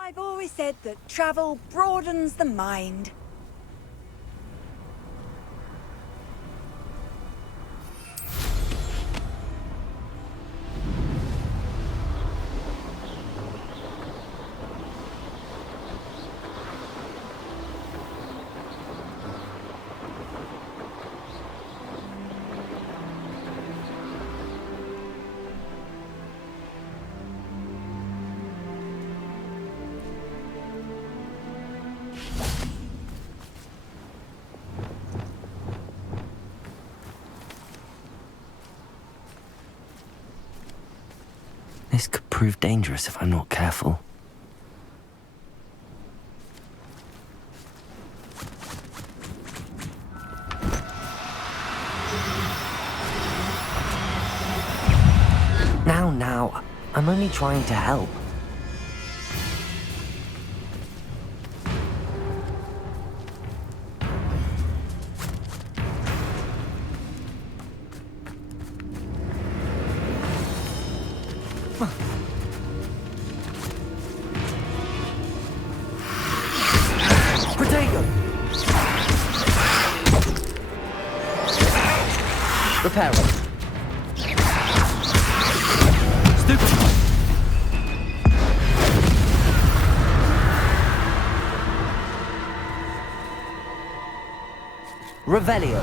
I've always said that travel broadens the mind. This could prove dangerous if I'm not careful. Now, I'm only trying to help. Protego! Repair it. Stupid! Revelio.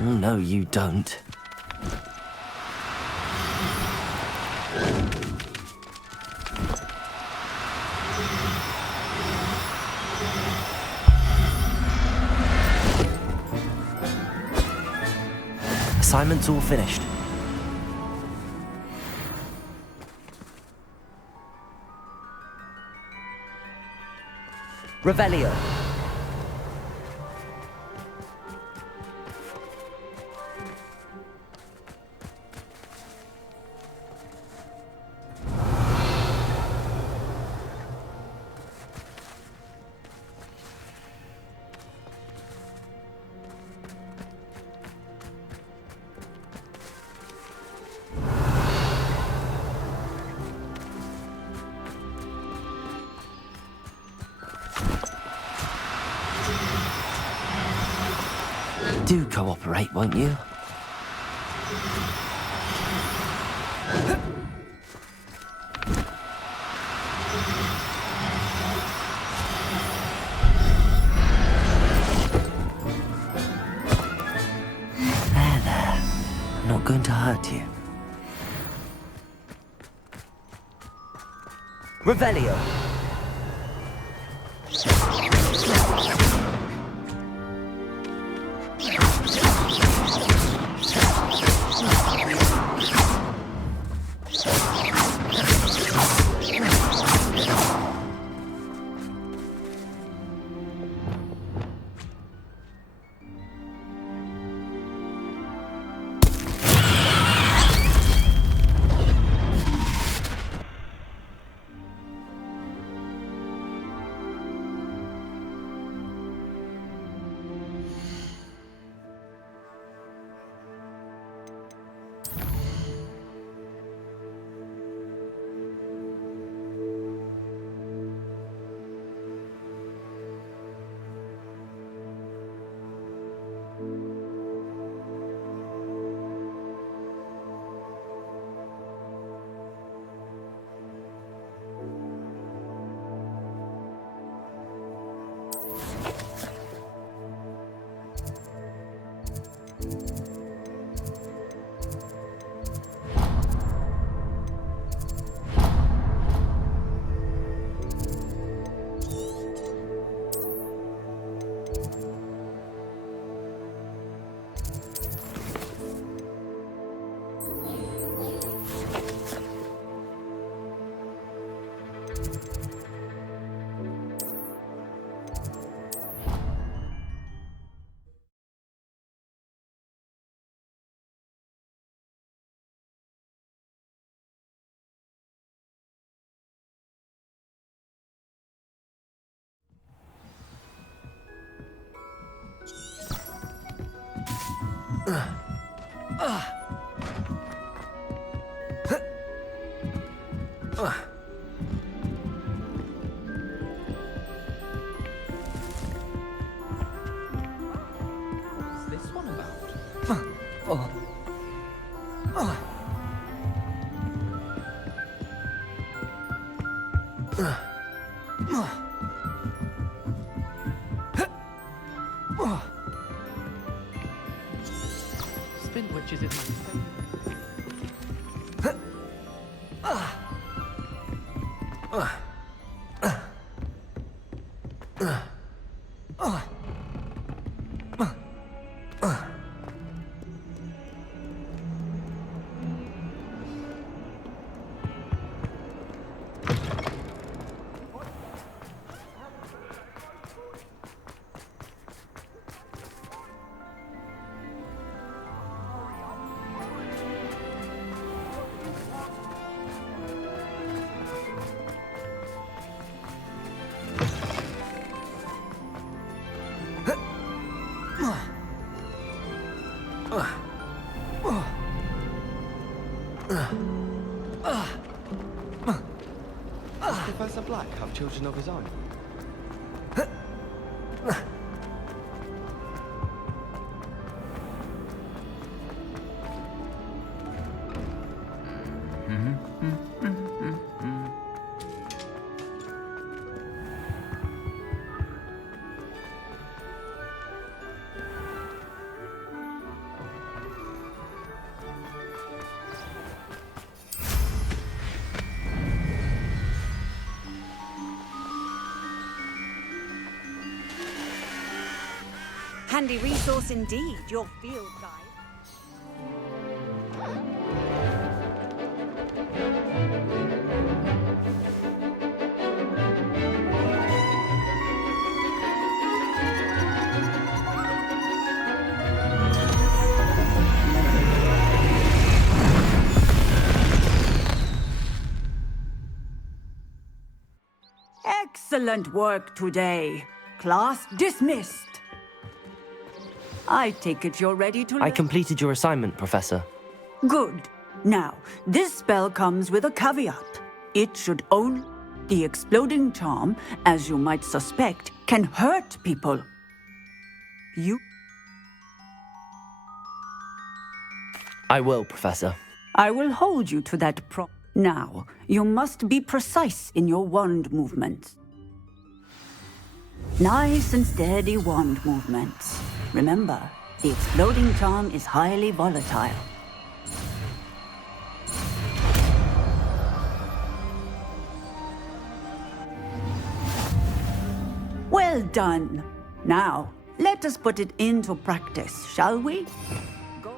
No, you don't. Assignment's all finished. Revelio. Do cooperate, won't you? There. I'm not going to hurt you. Revelio. What's this one about? Spin witches is my favorite. Does Professor Black have children of his own? Handy resource indeed, your field guide. Excellent work today. Class dismissed. I take it you're ready to... I completed your assignment, Professor. Good. Now, this spell comes with a caveat. It should only... The exploding charm, as you might suspect, can hurt people. You... I will, Professor. I will hold you to that Now, you must be precise in your wand movements. Nice and steady wand movements. Remember, the exploding charm is highly volatile. Well done. Now, let us put it into practice, shall we? Go.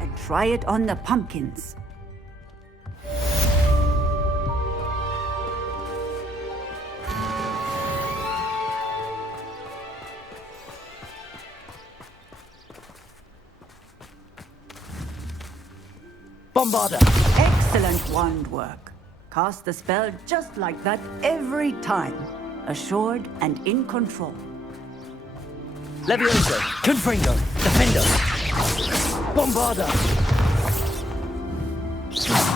And try it on the pumpkins. Bombarda! Excellent wand work. Cast the spell just like that every time. Assured and in control. Levioso! Confringo! Defendo! Bombarda!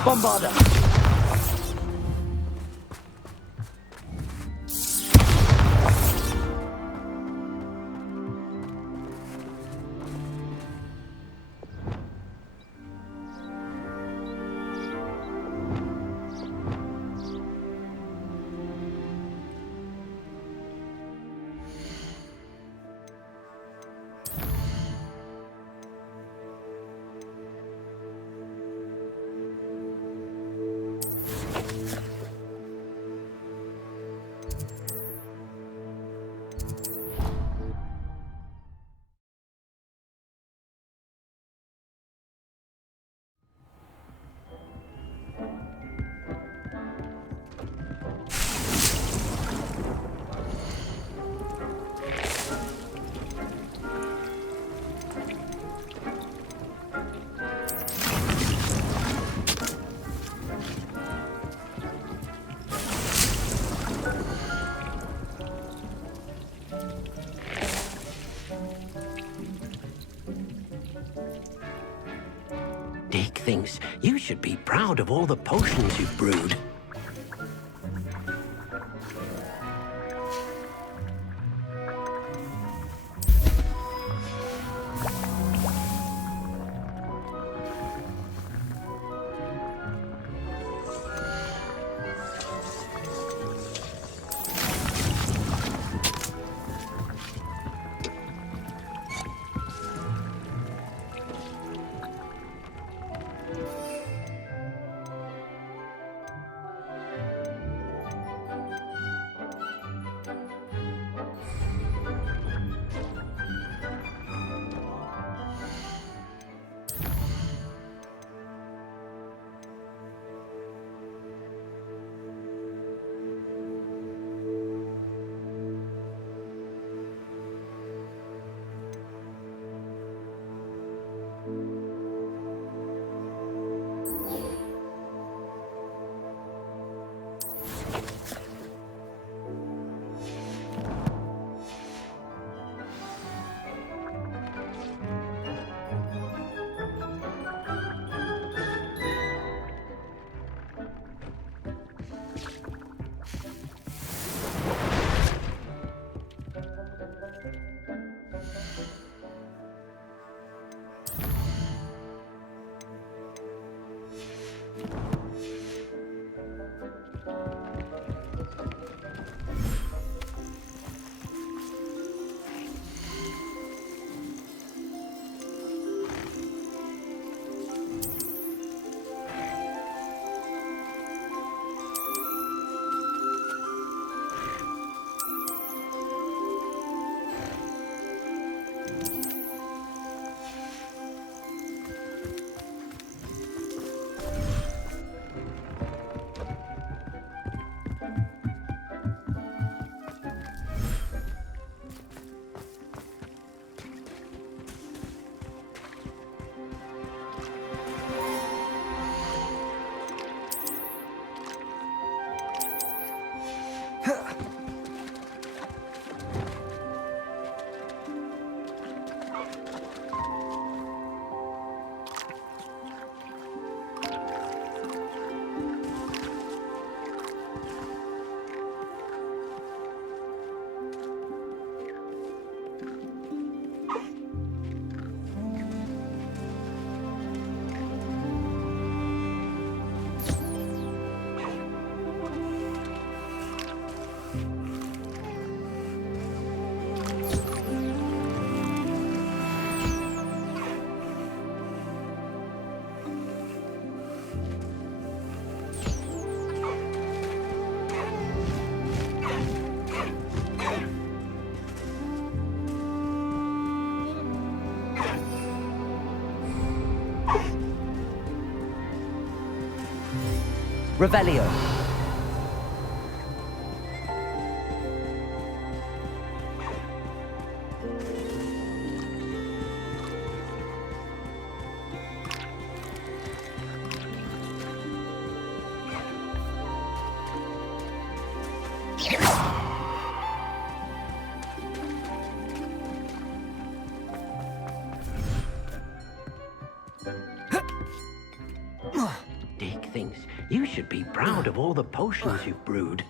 Bombarda! Dick thinks you should be proud of all the potions you've brewed. Revelio. Dick thinks you should be proud of all the potions you've brewed.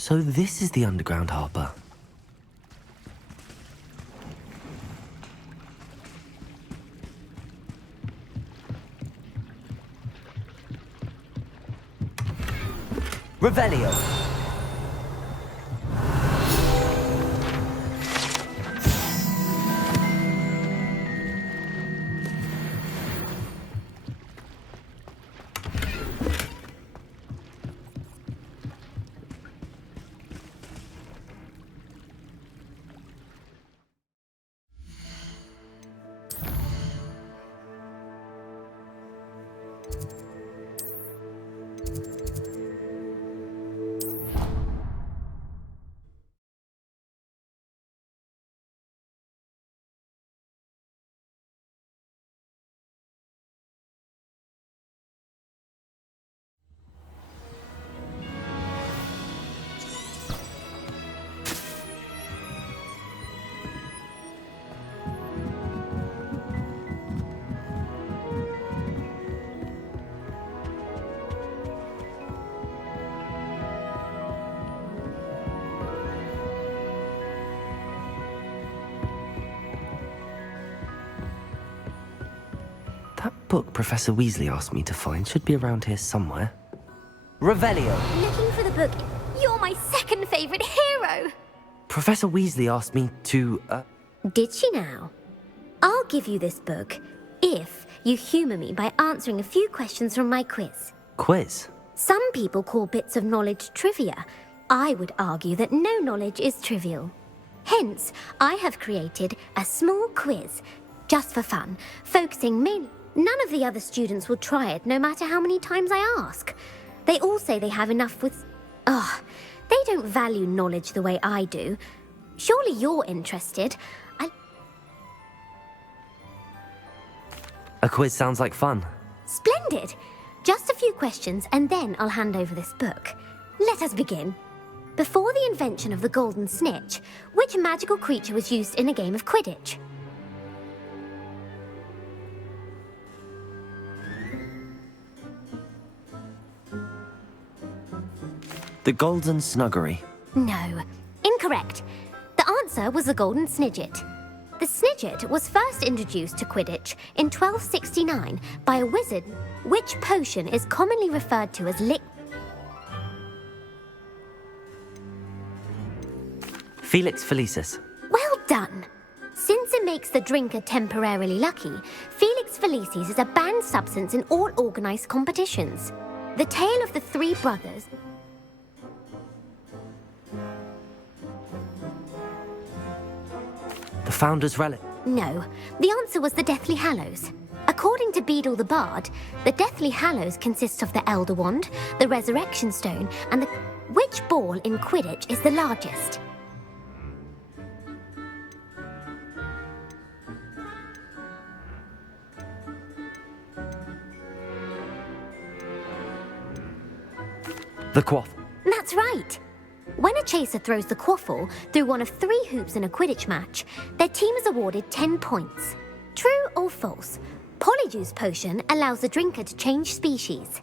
So this is the underground harbour. Revelio! That book Professor Weasley asked me to find should be around here somewhere. Revelio! Looking for the book. You're my second favourite hero! Professor Weasley asked me to, Did she now? I'll give you this book if you humour me by answering a few questions from my quiz. quiz. Some people call bits of knowledge trivia. I would argue that no knowledge is trivial. Hence, I have created a small quiz, just for fun, focusing mainly. None of the other students will try it, no matter how many times I ask. They all say they have enough with... they don't value knowledge the way I do. Surely you're interested. A quiz sounds like fun. Splendid! Just a few questions, and then I'll hand over this book. Let us begin. Before the invention of the golden snitch, which magical creature was used in a game of Quidditch? The Golden Snuggery. No. Incorrect. The answer was the golden snidget. The snidget was first introduced to Quidditch in 1269 by a wizard, which potion is commonly referred to as Felix Felicis. Well done! Since it makes the drinker temporarily lucky, Felix Felicis is a banned substance in all organised competitions. The tale of the three brothers... The Founder's Relic. No, the answer was the Deathly Hallows. According to Beadle the Bard, the Deathly Hallows consists of the Elder Wand, the Resurrection Stone, and the... Which ball in Quidditch is the largest? The Quaff. That's right. When a chaser throws the quaffle through one of 3 hoops in a Quidditch match, their team is awarded 10 points. True or false? Polyjuice Potion allows the drinker to change species.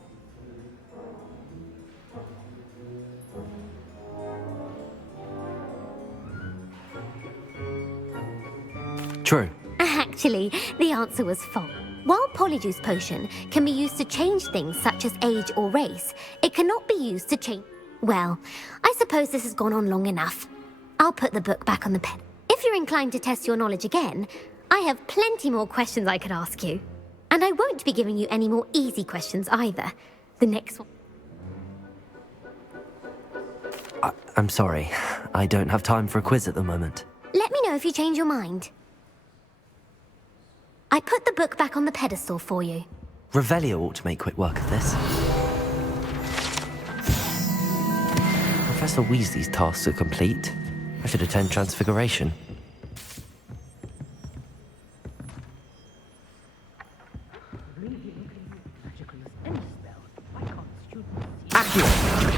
True. Actually, the answer was false. While Polyjuice Potion can be used to change things such as age or race, it cannot be used to change... Well, I suppose this has gone on long enough. I'll put the book back on the pen. If you're inclined to test your knowledge again, I have plenty more questions I could ask you. And I won't be giving you any more easy questions either. The next one... I'm sorry. I don't have time for a quiz at the moment. Let me know if you change your mind. I put the book back on the pedestal for you. Revelio ought to make quick work of this. Professor Weasley's tasks are complete. I should attend Transfiguration. Accio!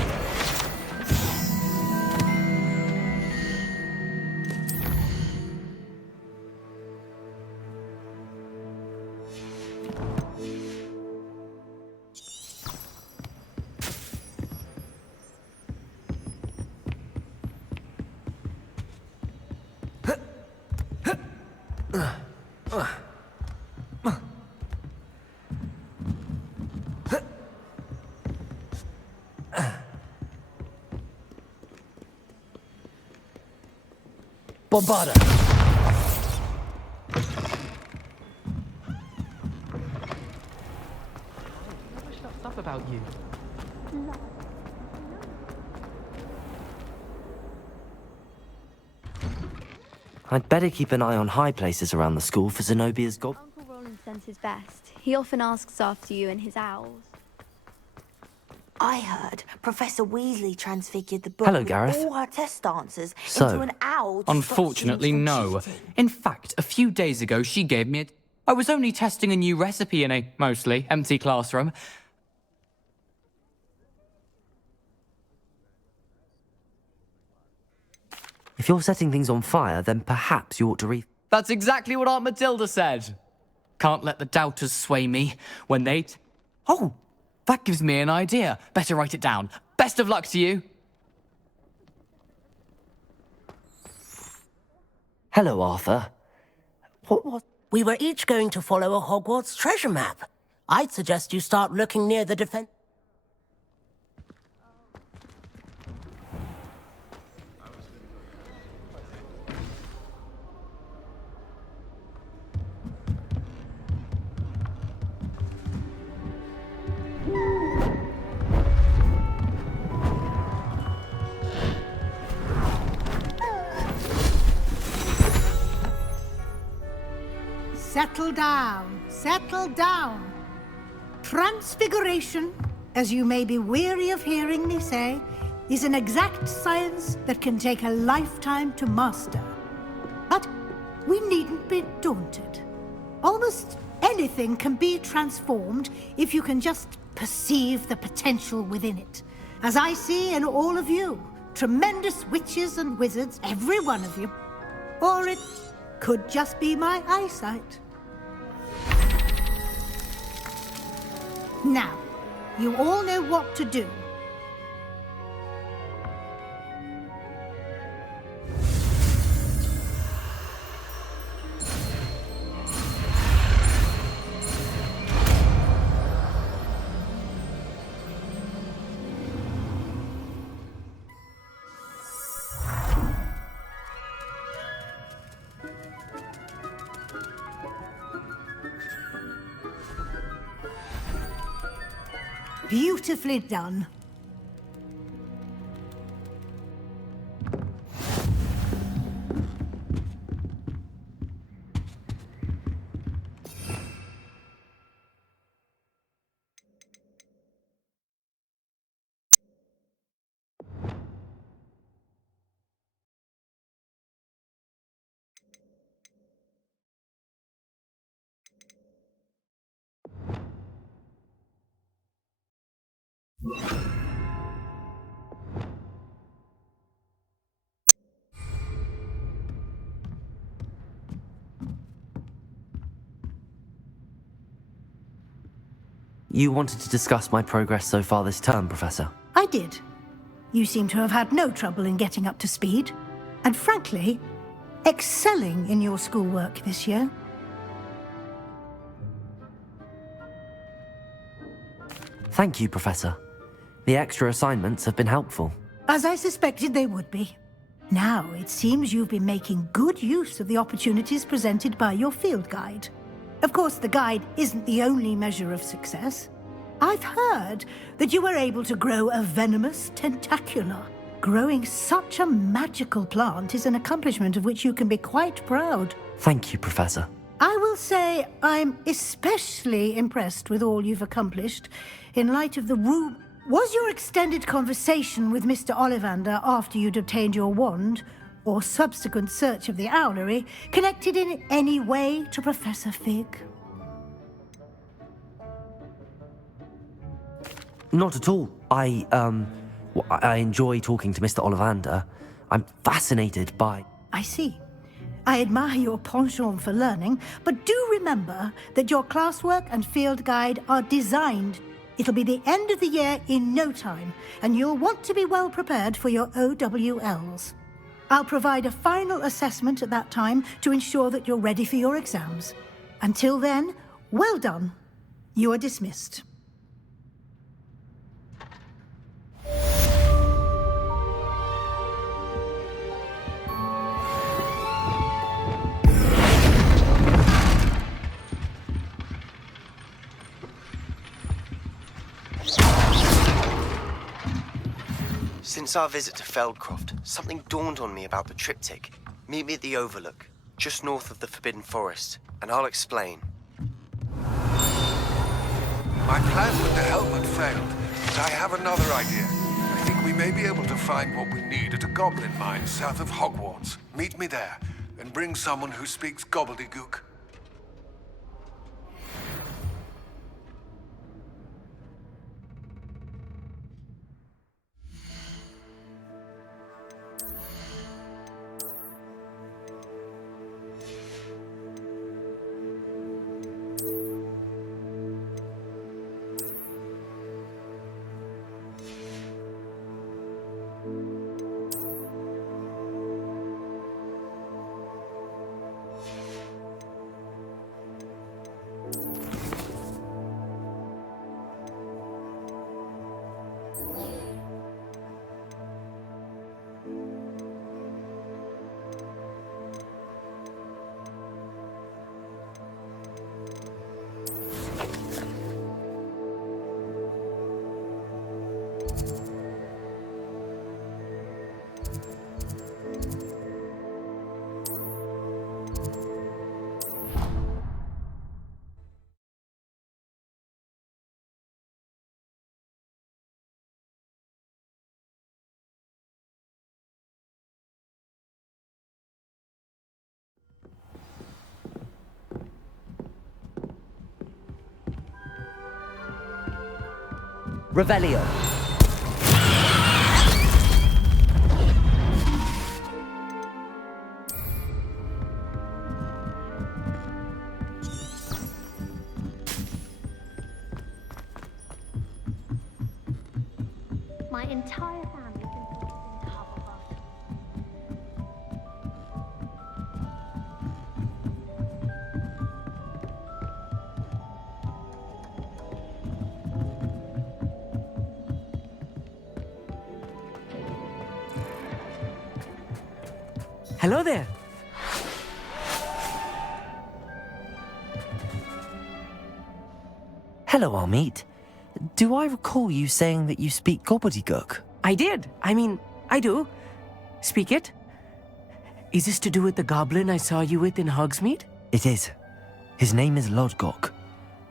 Bombarda! Never shuts up about you. I'd better keep an eye on high places around the school for Zenobia's gob. Uncle Roland sends his best. He often asks after you and his owls. I heard Professor Weasley transfigured the book Hello, with Gareth. all her test answers So, into an owl. To stop Unfortunately, students from no. cheating. In fact, a few days ago, she gave me it. I was only testing a new recipe in a mostly empty classroom. If you're setting things on fire, then perhaps you ought to That's exactly what Aunt Matilda said. Can't let the doubters sway me when they... Oh, that gives me an idea. Better write it down. Best of luck to you. Hello, Arthur. What? We were each going to follow a Hogwarts treasure map. I'd suggest you start looking near the defense. Settle down, settle down. Transfiguration, as you may be weary of hearing me say, is an exact science that can take a lifetime to master. But we needn't be daunted. Almost anything can be transformed if you can just perceive the potential within it. As I see in all of you, tremendous witches and wizards, every one of you. Or it could just be my eyesight. Now, you all know what to do. Beautifully done. You wanted to discuss my progress so far this term, Professor. I did. You seem to have had no trouble in getting up to speed. And frankly, excelling in your schoolwork this year. Thank you, Professor. The extra assignments have been helpful. As I suspected they would be. Now, it seems you've been making good use of the opportunities presented by your field guide. Of course, the guide isn't the only measure of success. I've heard that you were able to grow a venomous tentacula. Growing such a magical plant is an accomplishment of which you can be quite proud. Thank you, Professor. I will say I'm especially impressed with all you've accomplished in light of the room. Was your extended conversation with Mr. Ollivander after you'd obtained your wand, or subsequent search of the owlery, connected in any way to Professor Fig? Not at all. I enjoy talking to Mr. Ollivander. I'm fascinated by... I see. I admire your penchant for learning, but do remember that your classwork and field guide are designed. It'll be the end of the year in no time, and you'll want to be well prepared for your OWLs. I'll provide a final assessment at that time to ensure that you're ready for your exams. Until then, well done. You are dismissed. Since our visit to Feldcroft, something dawned on me about the triptych. Meet me at the Overlook, just north of the Forbidden Forest, and I'll explain. My plan with the helmet failed, but I have another idea. I think we may be able to find what we need at a goblin mine south of Hogwarts. Meet me there, and bring someone who speaks gobbledygook. Revelio. My entire family's been forced into Hufflepuff. Hello there. Hello, Armeet. Do I recall you saying that you speak gobbledygook? I did. I do. Speak it. Is this to do with the goblin I saw you with in Hogsmeade? It is. His name is Lodgok.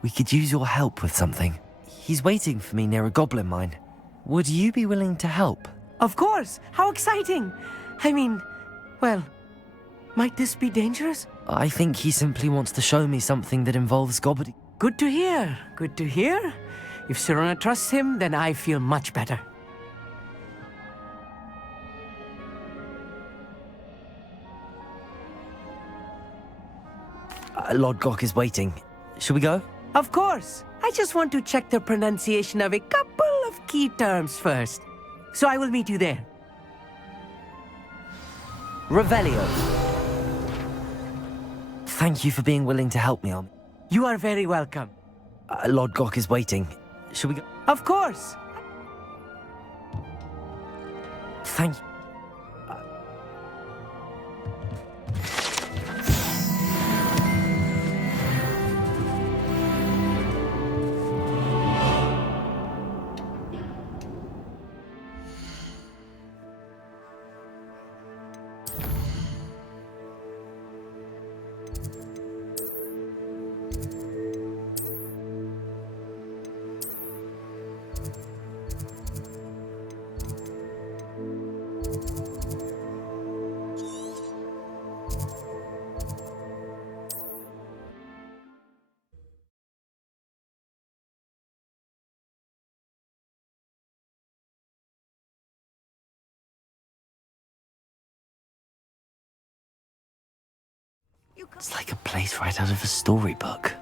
We could use your help with something. He's waiting for me near a goblin mine. Would you be willing to help? Of course. How exciting. Well, might this be dangerous? I think he simply wants to show me something that involves gobbledygook. Good to hear. Good to hear. If Sirona trusts him, then I feel much better. Lodgok is waiting. Shall we go? Of course. I just want to check the pronunciation of a couple of key terms first. So I will meet you there. Revelio. Thank you for being willing to help me, Armeet. You are very welcome. Lodgok is waiting. Shall we go? Of course. Thank you. It's like a place right out of a storybook.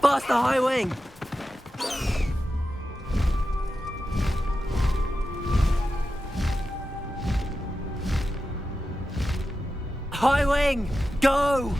Faster, High Wing! High Wing, go!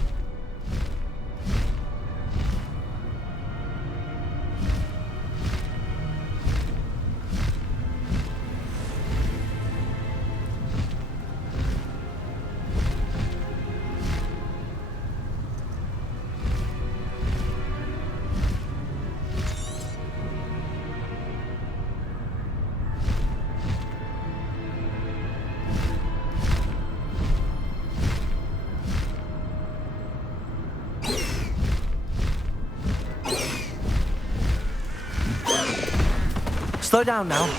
Slow down now.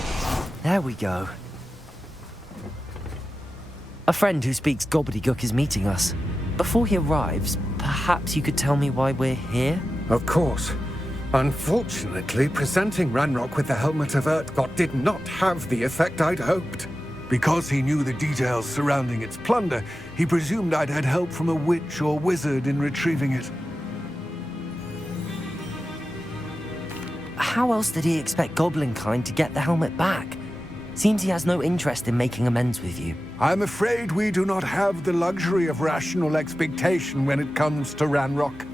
There we go. A friend who speaks gobbledygook is meeting us. Before he arrives, perhaps you could tell me why we're here? Of course. Unfortunately, presenting Ranrock with the Helmet of Urtkot did not have the effect I'd hoped. Because he knew the details surrounding its plunder, he presumed I'd had help from a witch or wizard in retrieving it. How else did he expect Goblinkind to get the helmet back? Seems he has no interest in making amends with you. I'm afraid we do not have the luxury of rational expectation when it comes to Ranrock.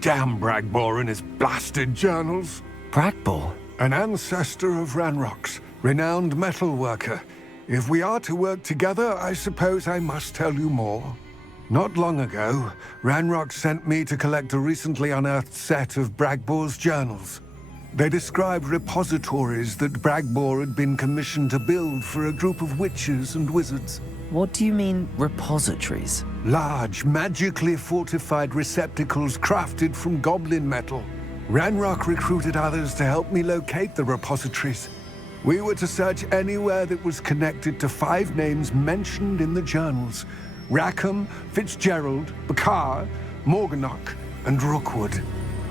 Damn Bragbor and his blasted journals. Bragbor? An ancestor of Ranrock's, renowned metal worker. If we are to work together, I suppose I must tell you more. Not long ago, Ranrock sent me to collect a recently unearthed set of Bragbor's journals. They described repositories that Bragbor had been commissioned to build for a group of witches and wizards. What do you mean, repositories? Large, magically fortified receptacles crafted from goblin metal. Ranrock recruited others to help me locate the repositories. We were to search anywhere that was connected to 5 names mentioned in the journals: Rackham, Fitzgerald, Bakar, Morganach, and Rookwood.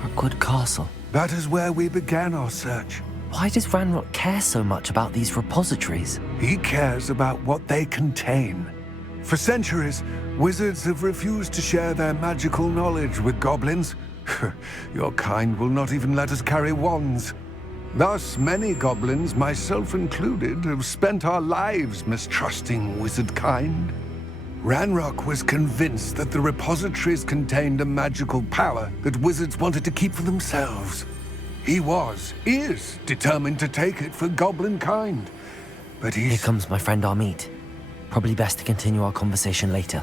Rookwood Castle. That is where we began our search. Why does Ranrock care so much about these repositories? He cares about what they contain. For centuries, wizards have refused to share their magical knowledge with goblins. Your kind will not even let us carry wands. Thus, many goblins, myself included, have spent our lives mistrusting wizard kind. Ranrock was convinced that the repositories contained a magical power that wizards wanted to keep for themselves. He is determined to take it for goblin kind. But Here comes my friend Amit. Probably best to continue our conversation later.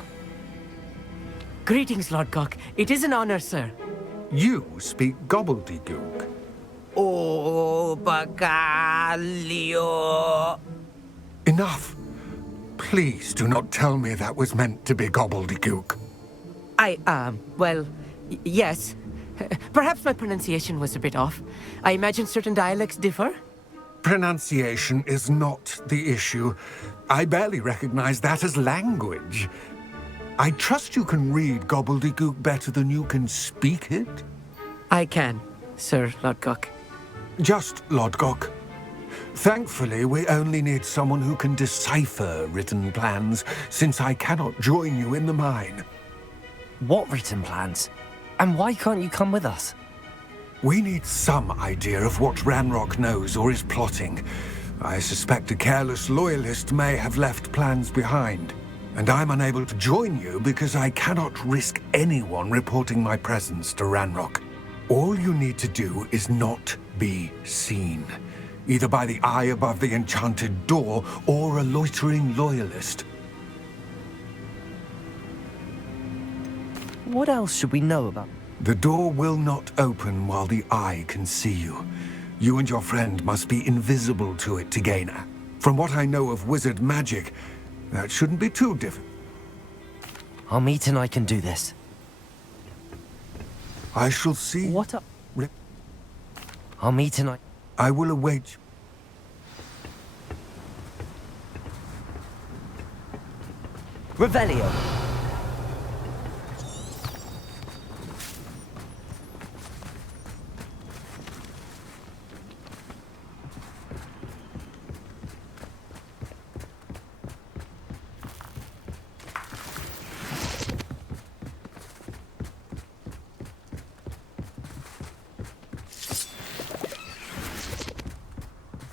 Greetings, Lord Gok. It is an honor, sir. You speak gobbledygook. Oh, Bagalio. Enough. Please do not tell me that was meant to be gobbledygook. Well, yes. Perhaps my pronunciation was a bit off. I imagine certain dialects differ? Pronunciation is not the issue. I barely recognize that as language. I trust you can read gobbledygook better than you can speak it? I can, Sir Lord Gok. Just Lord Gok. Thankfully, we only need someone who can decipher written plans, since I cannot join you in the mine. What written plans? And why can't you come with us? We need some idea of what Ranrock knows or is plotting. I suspect a careless loyalist may have left plans behind. And I'm unable to join you because I cannot risk anyone reporting my presence to Ranrock. All you need to do is not be seen. Either by the eye above the enchanted door, or a loitering loyalist. What else should we know about? The door will not open while the eye can see you. You and your friend must be invisible to it to gain it. From what I know of wizard magic, that shouldn't be too difficult. Amit and I can do this. I shall see. What up? Amit and I will await. Revelio.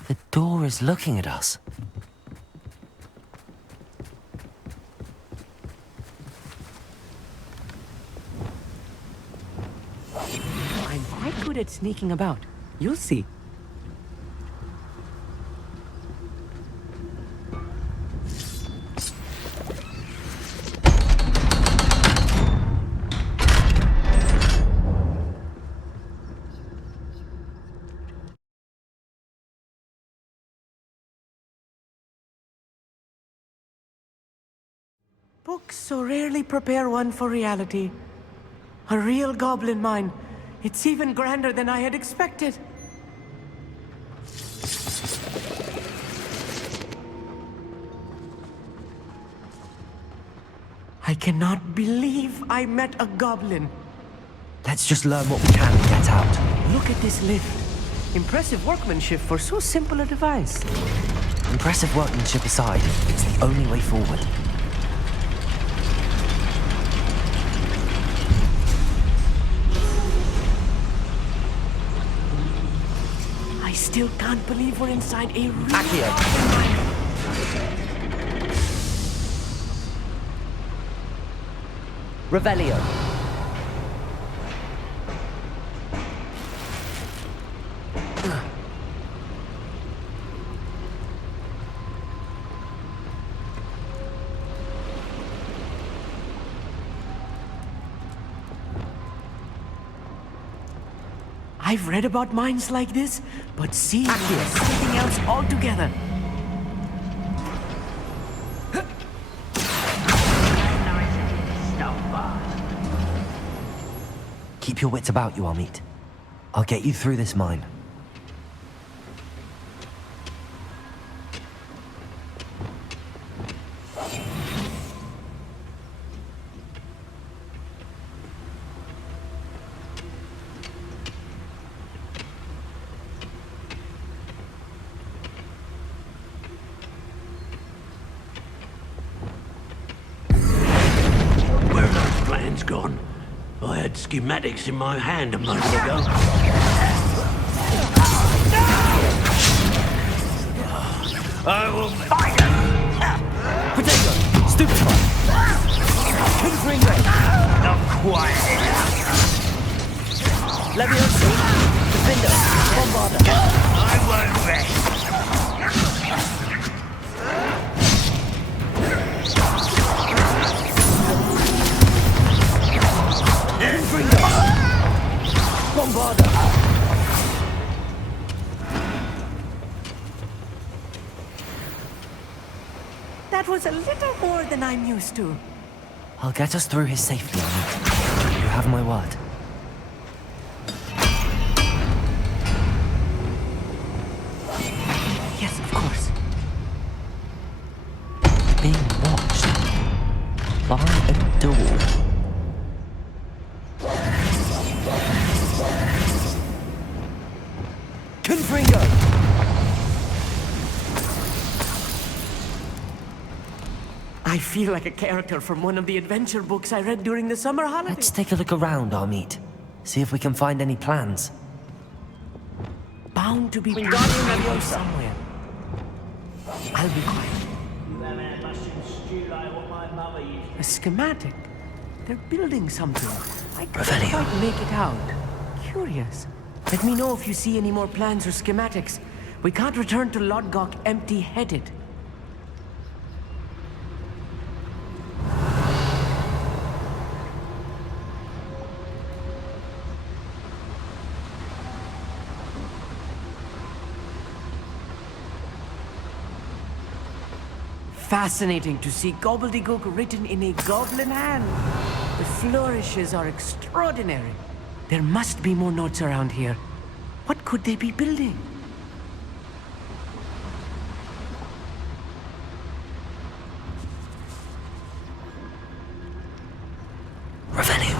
The door is looking at us. I'm quite good at sneaking about. You'll see. Books so rarely prepare one for reality. A real goblin mine. It's even grander than I had expected. cannot believe I met a goblin. Let's just learn what we can and get out. Look at this lift. Impressive workmanship for so simple a device. Impressive workmanship aside, it's the only way forward. I still can't believe we're inside a real Accio. Revelio. I've read about mines like this, but seeing it is something else altogether. Keep your wits about you, Amit. I'll get you through this mine. Where are those plans gone? I had schematics in my hand a moment ago. I will fight him! Potato! Stupefy! Confringo! Not quite. Leviosa! Defender! Bombarder! I won't rest. Bombarder! That was a little more than I'm used to. I'll get us through his safely, Amit. You have my word. Yes, of course. Being watched by a door. Confringo! I feel like a character from one of the adventure books I read during the summer holidays. Let's take a look around, Amit. See if we can find any plans. Bound to be Wingardium Leviosa somewhere. I'll be quiet. A schematic. They're building something. I can't Revelio. quite make it out. Curious. Let me know if you see any more plans or schematics. We can't return to Lodgok empty-headed. Fascinating to see gobbledygook written in a goblin hand. The flourishes are extraordinary. There must be more notes around here. What could they be building? Revelio.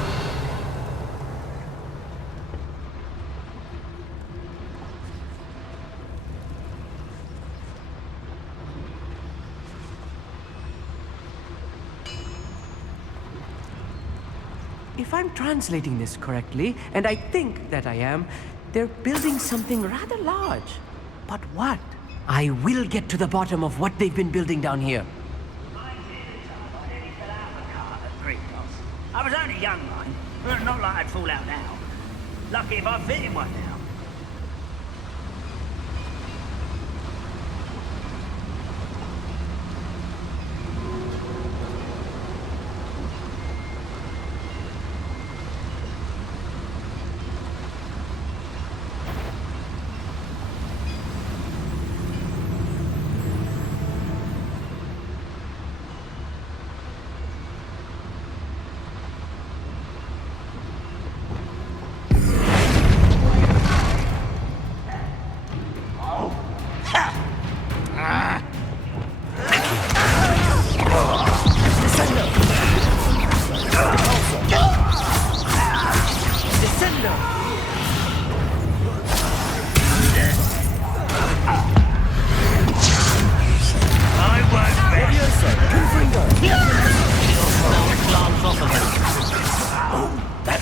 If I'm translating this correctly, and I think that I am, they're building something rather large. But what? I will get to the bottom of what they've been building down here. I was only young, mind. But not like I'd fall out now. Lucky if I fit in one now.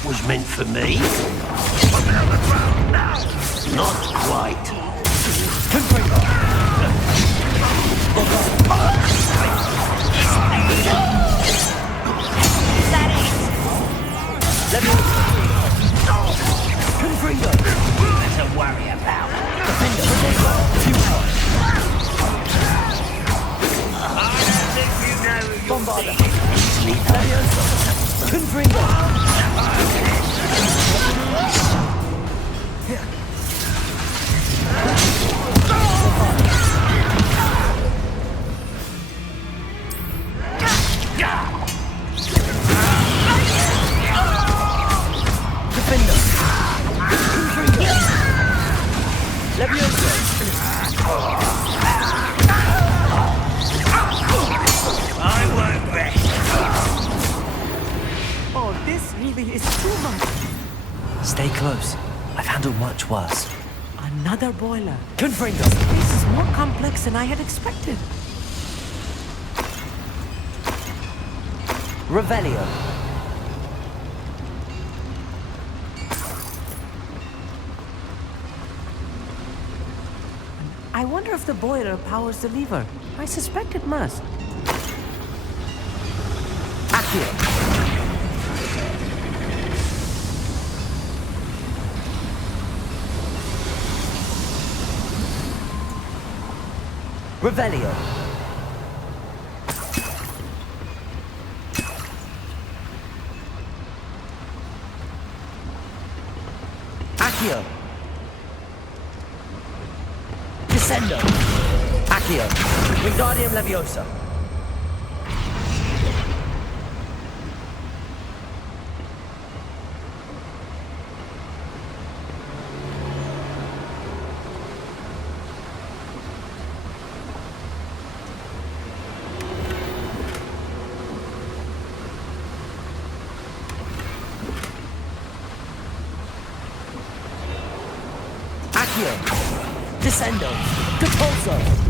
was meant for me. I'm on the ground now. Not quite. Is that it? Nothing to worry about. I don't think you know I won't rest. Oh, this really is too much. Stay close. I've handled much worse. Another boiler. Confringo! This is more complex than I had expected. Revelio. I wonder if the boiler powers the lever. I suspect it must. Accio. Revelio. Accio. Descendo. Accio. Wingardium Leviosa. Accio. Descendo. Depulso.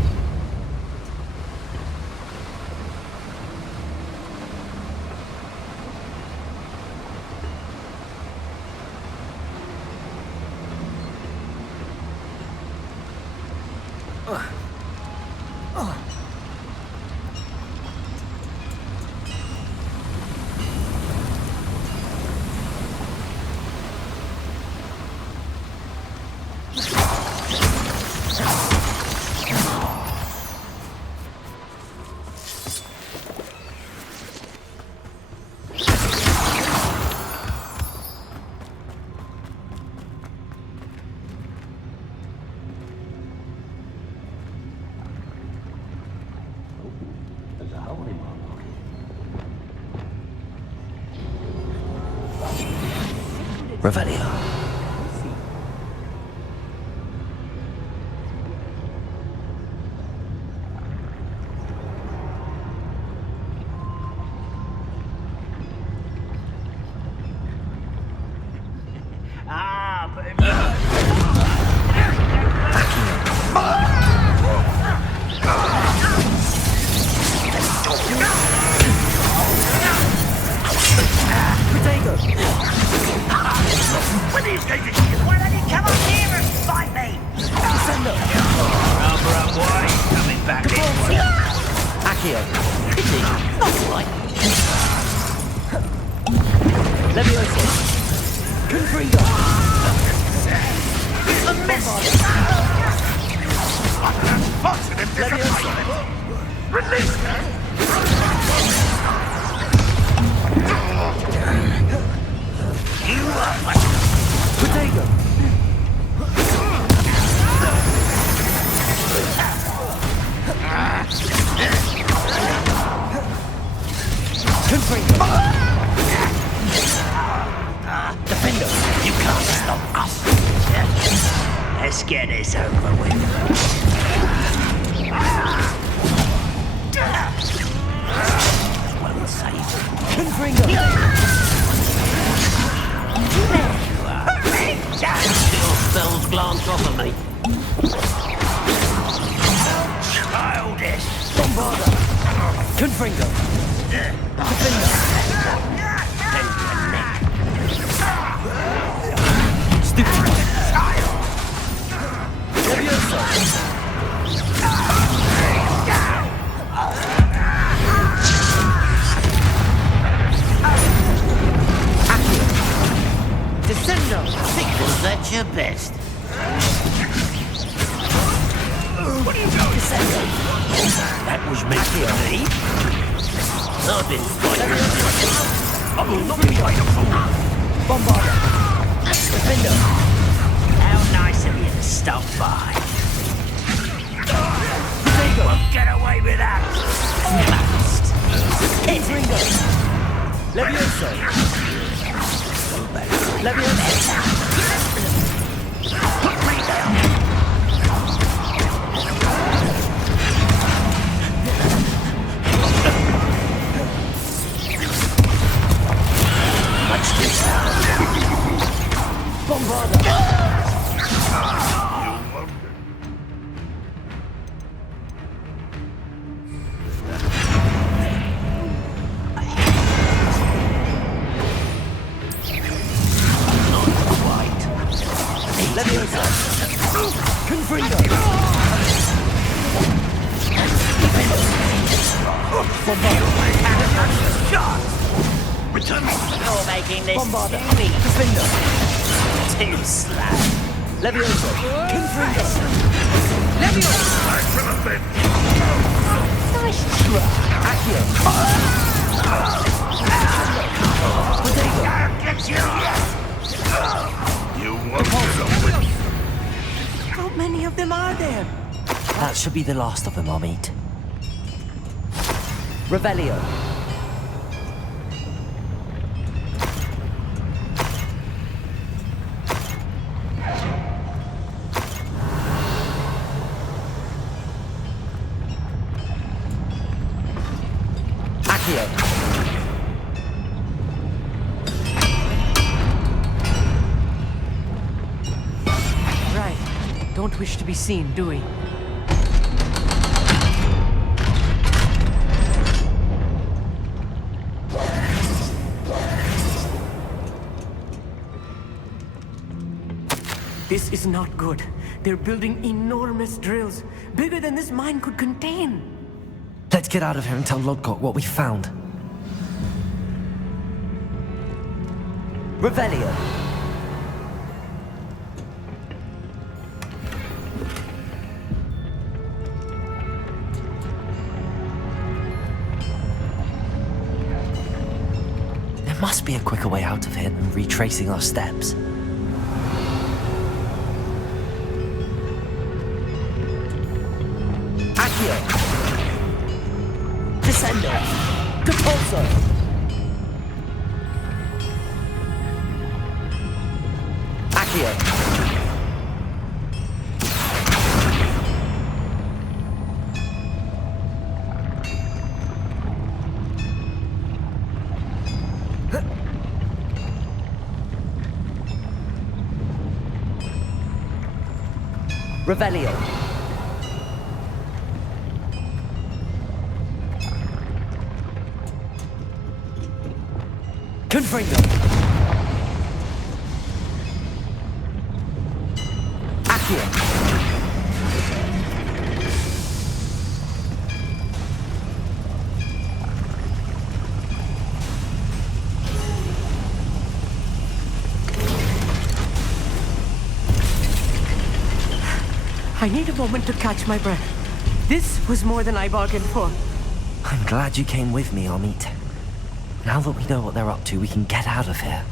Revelio. Ah, but What are these guys? Why don't you come up here and fight me? Descendo. Rubber up, why? Coming back this way. Accio. Pity. Not right. Leviosa. Confringo. A miss! Positive disappointment! Release her! You are my... Potato. Confringo. Defendo. You can't stop us. Let's get this over with. Well saved. Confringo. Still spells glance off of me. Childish. Bombarda. Confringo. Defendo. Bend your neck. at your best. What are you doing? That was meant for me. I've been fighting. I will not be made a fool. Bombarder! Defender! How nice of you to stop by. You won't get away with that. Bast. Ringo! Levioso! Levioso! Put me down. Much too sound. Bombarder! Leviosa! Confringo! Return me. You're making this Bombarder! too easy. Defender! Too slack. Leviosa! Confringo! Leviosa! Back to the bed. Nice try. Accio! Potato! I'll get you. You won't get away. How many of them are there? That should be the last of them, Amit. Revelio! Accio! Right. Don't wish to be seen, do we? This is not good. They're building enormous drills, bigger than this mine could contain. Let's get out of here and tell Lodgok what we found. Revelio! There must be a quicker way out of here than retracing our steps. Accio! Descendo! Depulso! Accio! Revelio! Confringo! Accio! I need a moment to catch my breath. This was more than I bargained for. I'm glad you came with me, Amit. Now that we know what they're up to, we can get out of here.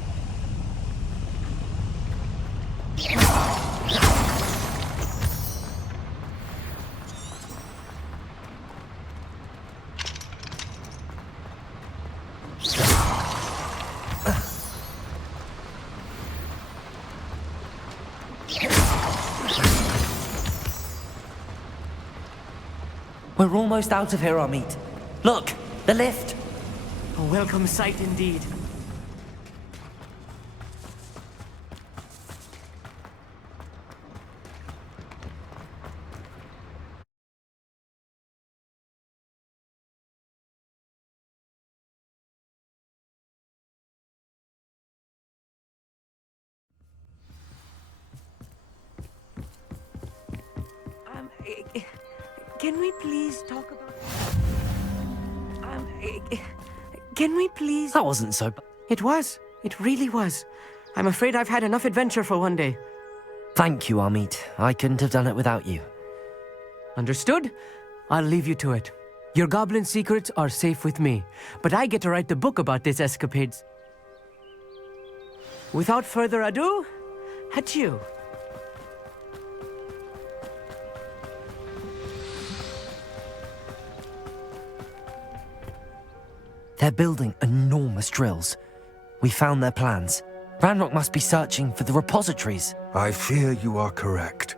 We're almost out of here, Amit. Look, the lift. A welcome sight indeed. Can we please talk about... can we please... That wasn't so bad. It was. It really was. I'm afraid I've had enough adventure for one day. Thank you, Amit. I couldn't have done it without you. Understood? I'll leave you to it. Your goblin secrets are safe with me, but I get to write the book about these escapades. Without further ado, adieu. They're building enormous drills. We found their plans. Ranrock must be searching for the repositories. I fear you are correct.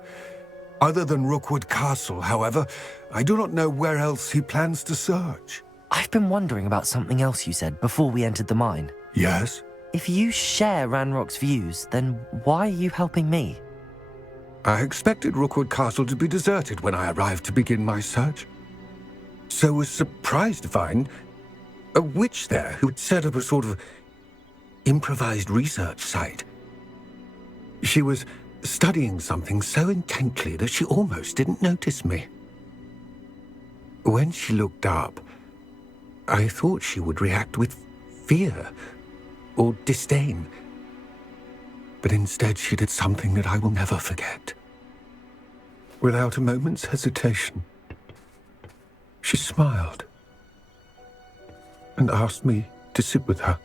Other than Rookwood Castle, however, I do not know where else he plans to search. I've been wondering about something else you said before we entered the mine. Yes? If you share Ranrock's views, then why are you helping me? I expected Rookwood Castle to be deserted when I arrived to begin my search. So was surprised to find a witch there who had set up a sort of improvised research site. She was studying something so intently that she almost didn't notice me. When she looked up, I thought she would react with fear or disdain. But instead she did something that I will never forget. Without a moment's hesitation, she smiled and asked me to sit with her.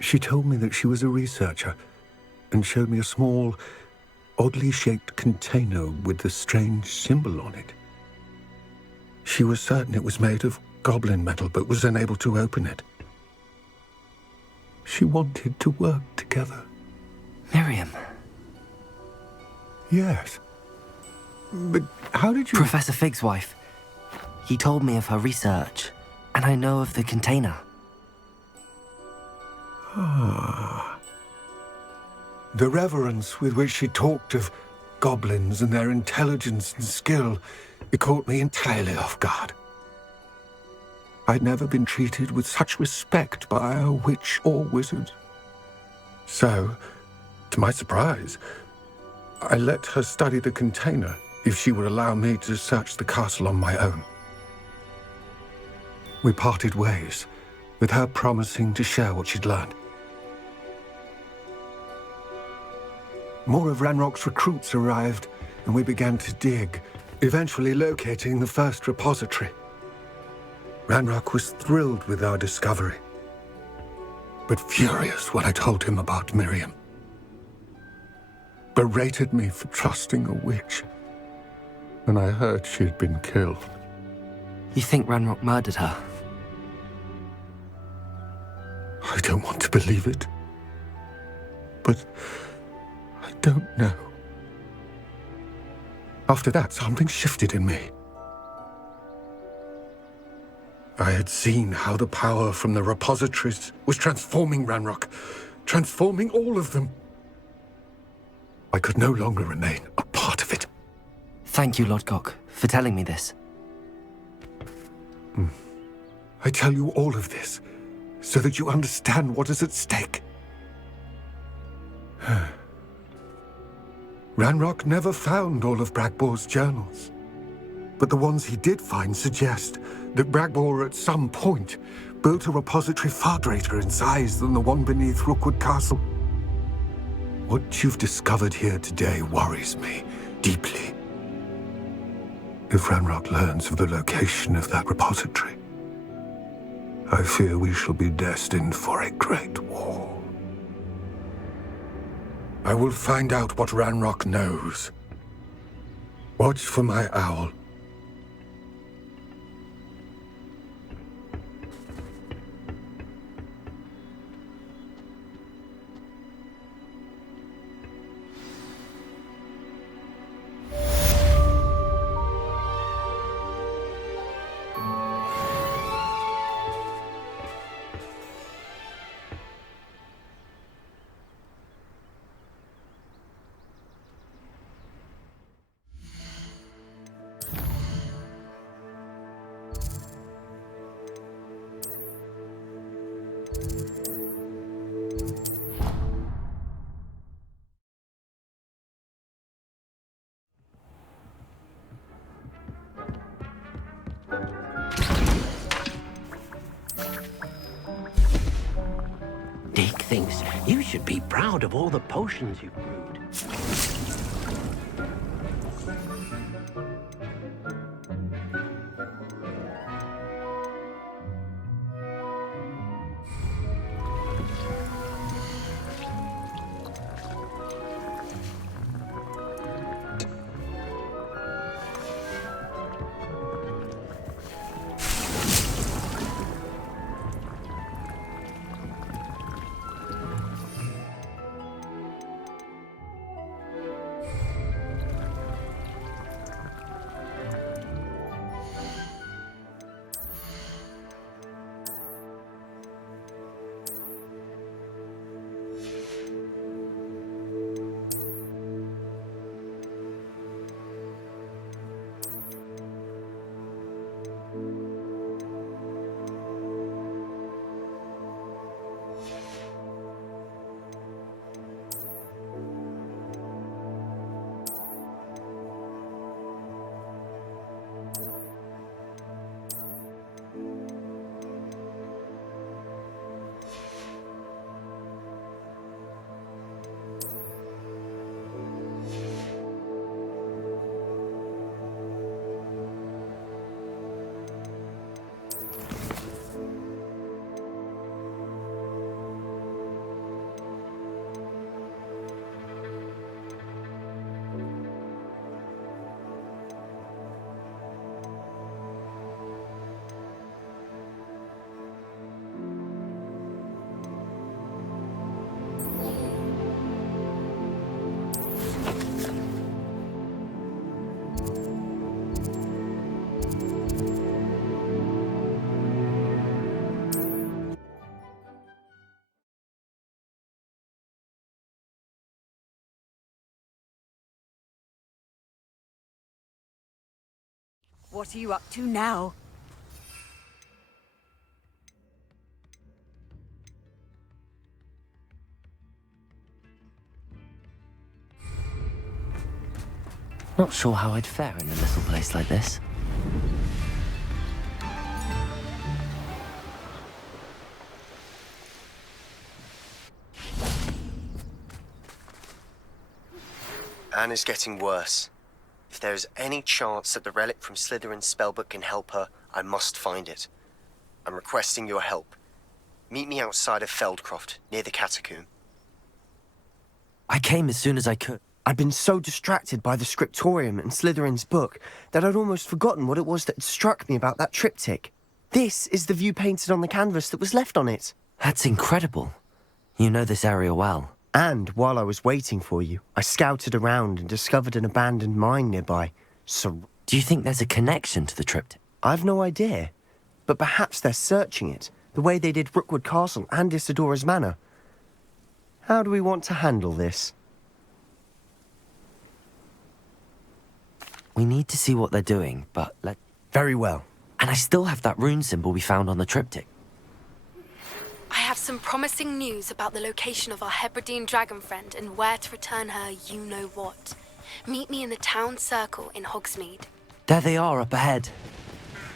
She told me that she was a researcher and showed me a small, oddly shaped container with a strange symbol on it. She was certain it was made of goblin metal, but was unable to open it. She wanted to work together. Miriam. Yes. But how did you... Professor Fig's wife. He told me of her research, and I know of the container. Ah. The reverence with which she talked of goblins and their intelligence and skill, it caught me entirely off guard. I'd never been treated with such respect by a witch or wizard. So, to my surprise, I let her study the container if she would allow me to search the castle on my own. We parted ways, with her promising to share what she'd learned. More of Ranrock's recruits arrived, and we began to dig, eventually locating the first repository. Ranrock was thrilled with our discovery, but furious when I told him about Miriam. Berated me for trusting a witch, and I heard she had been killed. You think Ranrock murdered her? I don't want to believe it, but I don't know. After that, something shifted in me. I had seen how the power from the repositories was transforming Ranrock, transforming all of them. I could no longer remain a part of it. Thank you, Lodgok, for telling me this. I tell you all of this so that you understand what is at stake. Ranrock never found all of Bragbor's journals, but the ones he did find suggest that Bragbor at some point built a repository far greater in size than the one beneath Rookwood Castle. What you've discovered here today worries me deeply. If Ranrock learns of the location of that repository, I fear we shall be destined for a great war. I will find out what Ranrock knows. Watch for my owl. Drake thinks you should be proud of all the potions you've brewed. What are you up to now? Not sure how I'd fare in a little place like this. Anne is getting worse. If there is any chance that the relic from Slytherin's spellbook can help her, I must find it. I'm requesting your help. Meet me outside of Feldcroft, near the catacomb. I came as soon as I could. I'd been so distracted by the scriptorium and Slytherin's book that I'd almost forgotten what it was that had struck me about that triptych. This is the view painted on the canvas that was left on it. That's incredible. You know this area well. And while I was waiting for you, I scouted around and discovered an abandoned mine nearby. So, do you think there's a connection to the triptych? I've no idea. But perhaps they're searching it, the way they did Rookwood Castle and Isidora's Manor. How do we want to handle this? We need to see what they're doing, but Very well. And I still have that rune symbol we found on the triptych. I have some promising news about the location of our Hebridean dragon friend and where to return her you-know-what. Meet me in the town circle in Hogsmeade. There they are, up ahead.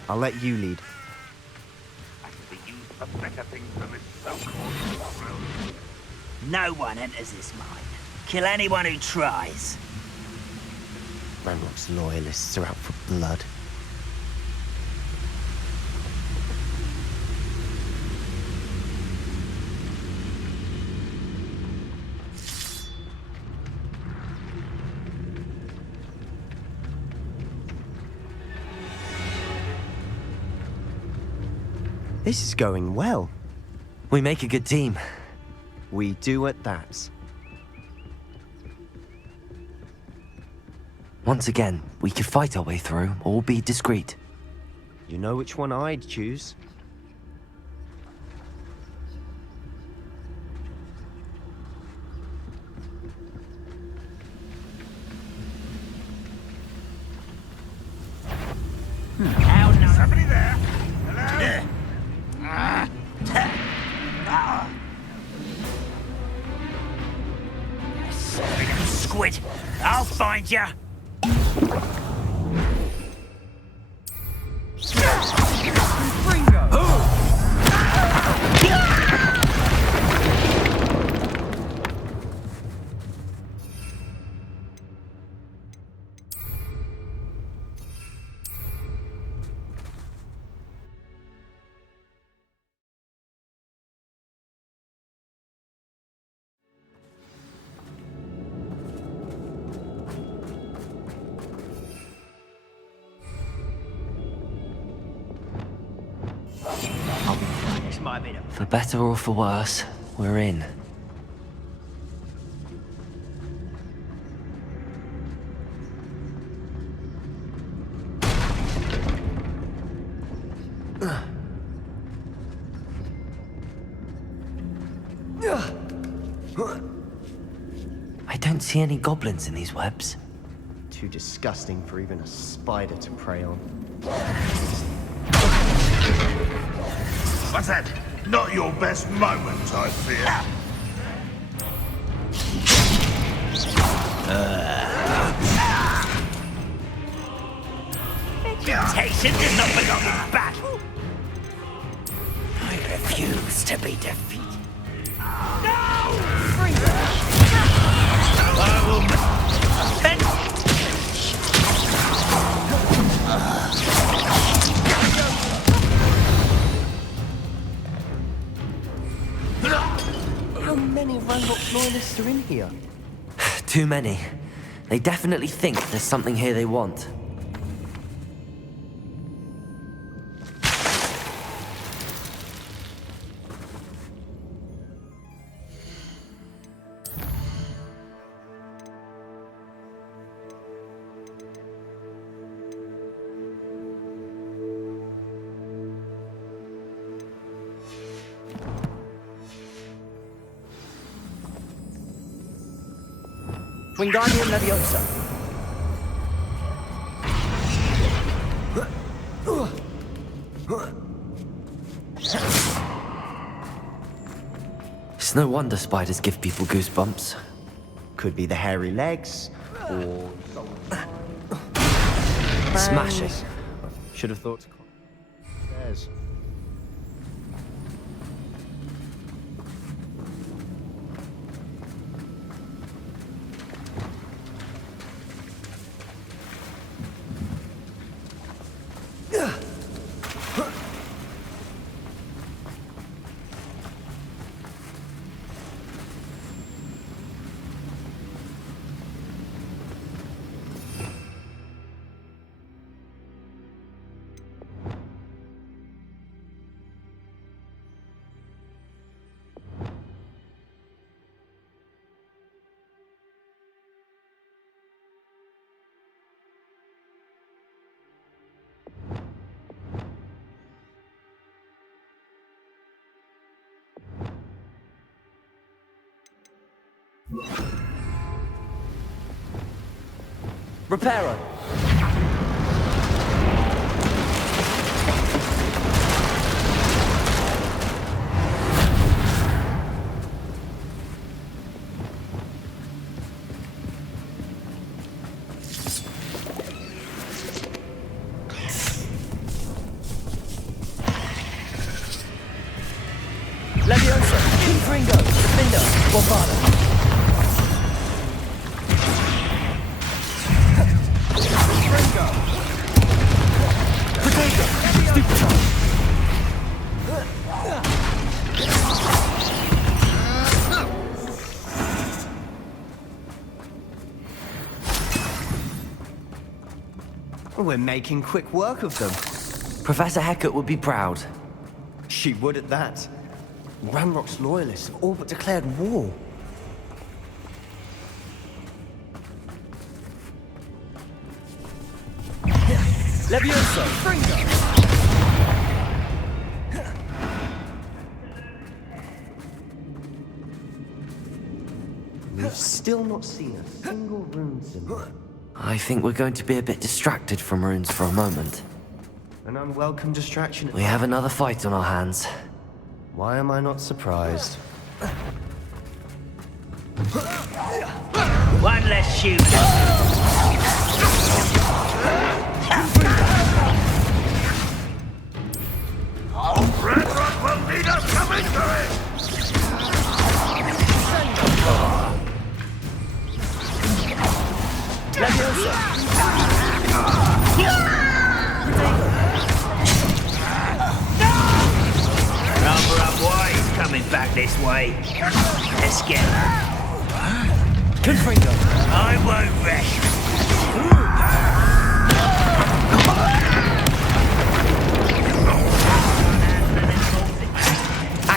I'll let you lead. No one enters this mine. Kill anyone who tries. Ranrock's loyalists are out for blood. This is going well. We make a good team. We do at that. Once again, we could fight our way through, or be discreet. You know which one I'd choose. Somebody there? Hello? Squid, I'll find ya. might be the... For better or for worse, we're in. I don't see any goblins in these webs. Too disgusting for even a spider to prey on. What's that? Not your best moment, I fear. Reputation does not belong in battle. I refuse to be defeated. How many Ranrock loyalists are in here? Too many. They definitely think there's something here they want. Wingardium Leviosa. It's no wonder spiders give people goosebumps. Could be the hairy legs, or... Smashing. Should have thought to call stairs. Reparo. Leviosa, Confringo, Defender, Bombada. We're making quick work of them. Professor Hecat would be proud. She would at that. Ranrock's loyalists have all but declared war. Levioso, Fringo. We've still not seen a single rune symbol. I think we're going to be a bit distracted from runes for a moment. An unwelcome distraction. We have another fight on our hands. Why am I not surprised? One less shooter. Ranrock will need us coming to it! Number up wise coming back this way. Let's get her. Confringo. I won't rest.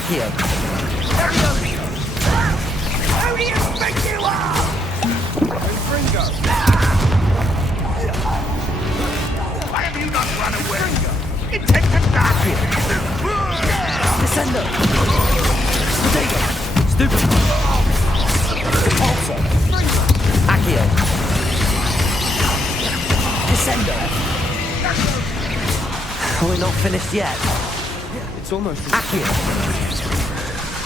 Accio. Who do you think you are? Ringo! Why have you not run away? Intent to die! Descendo! Potato! Stupid! Also! Accio! Descendo! We're not finished yet. It's almost... Accio!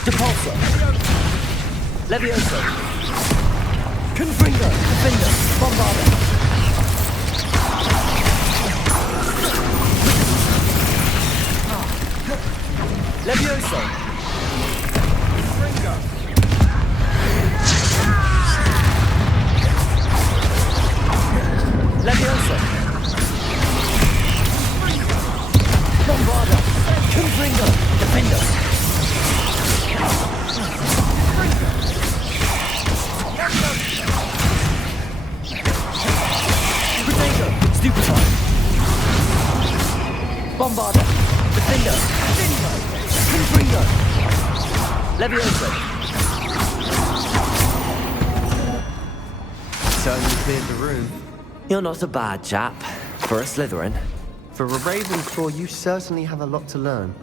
Depulso! Levioso! Confringo! Defender! Bombarda! Levioso! Ringo! Levioso! Bombarda! Confringo! Defender! Potato! Stupefy! Bombarda! Defender! Confringo! Levioso! Certainly cleared the room. You're not a bad chap. For a Slytherin. For a Ravenclaw, you certainly have a lot to learn.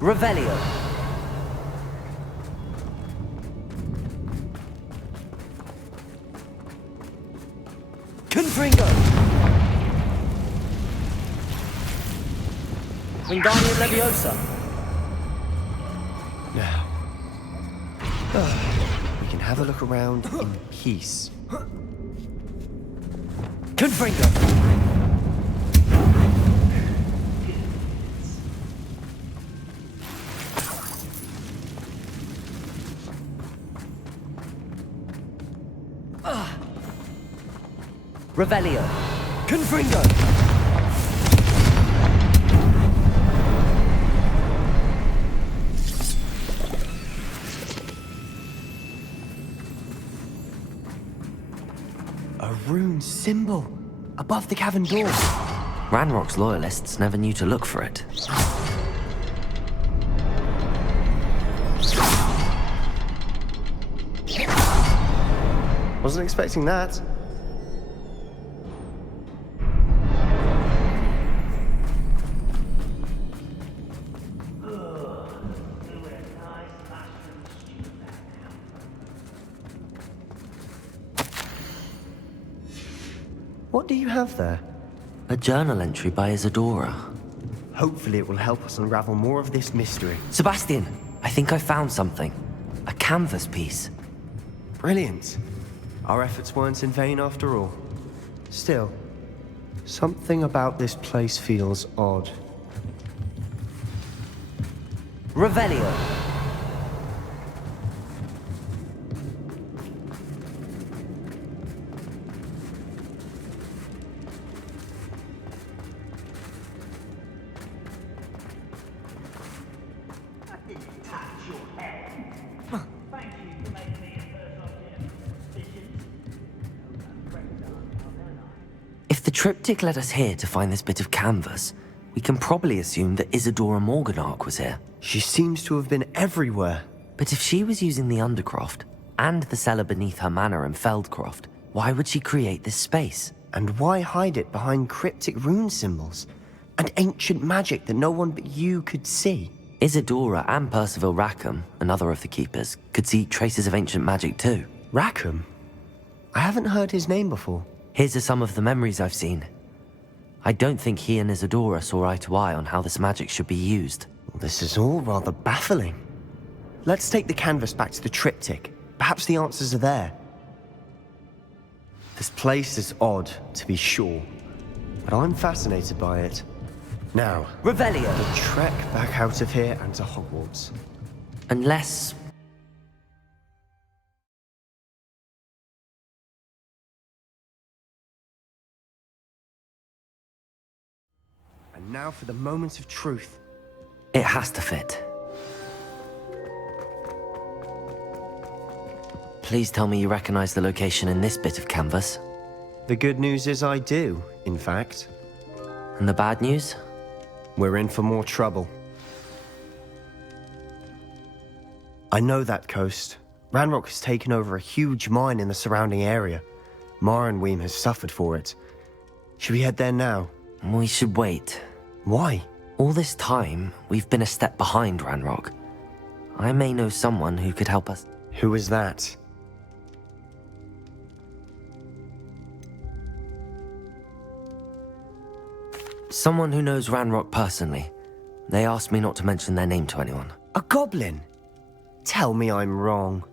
Revelio. Confringo. Wingardium Leviosa. Now, we can have a look around in peace. Confringo. Revelio. Confringo. A rune symbol above the cavern door. Ranrock's loyalists never knew to look for it. Wasn't expecting that. What do you have there? A journal entry by Isadora. Hopefully it will help us unravel more of this mystery. Sebastian, I think I found something. A canvas piece. Brilliant. Our efforts weren't in vain after all. Still, something about this place feels odd. Revelio. If the triptych led us here to find this bit of canvas, we can probably assume that Isadora Morganach was here. She seems to have been everywhere. But if she was using the Undercroft, and the cellar beneath her manor in Feldcroft, why would she create this space? And why hide it behind cryptic rune symbols? And ancient magic that no one but you could see? Isadora and Percival Rackham, another of the Keepers, could see traces of ancient magic too. Rackham? I haven't heard his name before. Here's are some of the memories I've seen. I don't think he and Isadora saw eye to eye on how this magic should be used. This is all rather baffling. Let's take the canvas back to the triptych. Perhaps the answers are there. This place is odd, to be sure, but I'm fascinated by it. Now, Revelio. The trek back out of here and to Hogwarts. Unless... And now for the moment of truth. It has to fit. Please tell me you recognize the location in this bit of canvas. The good news is I do, in fact. And the bad news? We're in for more trouble. I know that coast. Ranrock has taken over a huge mine in the surrounding area. Marenweem has suffered for it. Should we head there now? We should wait. Why? All this time, we've been a step behind Ranrock. I may know someone who could help us. Who is that? Someone who knows Ranrock personally. They asked me not to mention their name to anyone. A goblin? Tell me I'm wrong.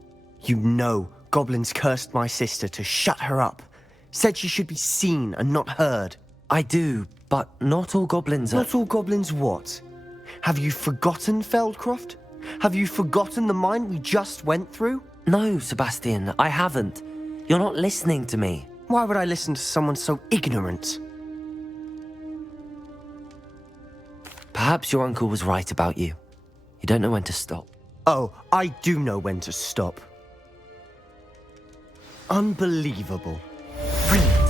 You know goblins cursed my sister to shut her up. Said she should be seen and not heard. I do, but not all goblins are... Not all goblins what? Have you forgotten Feldcroft? Have you forgotten the mine we just went through? No, Sebastian, I haven't. You're not listening to me. Why would I listen to someone so ignorant? Perhaps your uncle was right about you. You don't know when to stop. Oh, I do know when to stop. Unbelievable. Brilliant.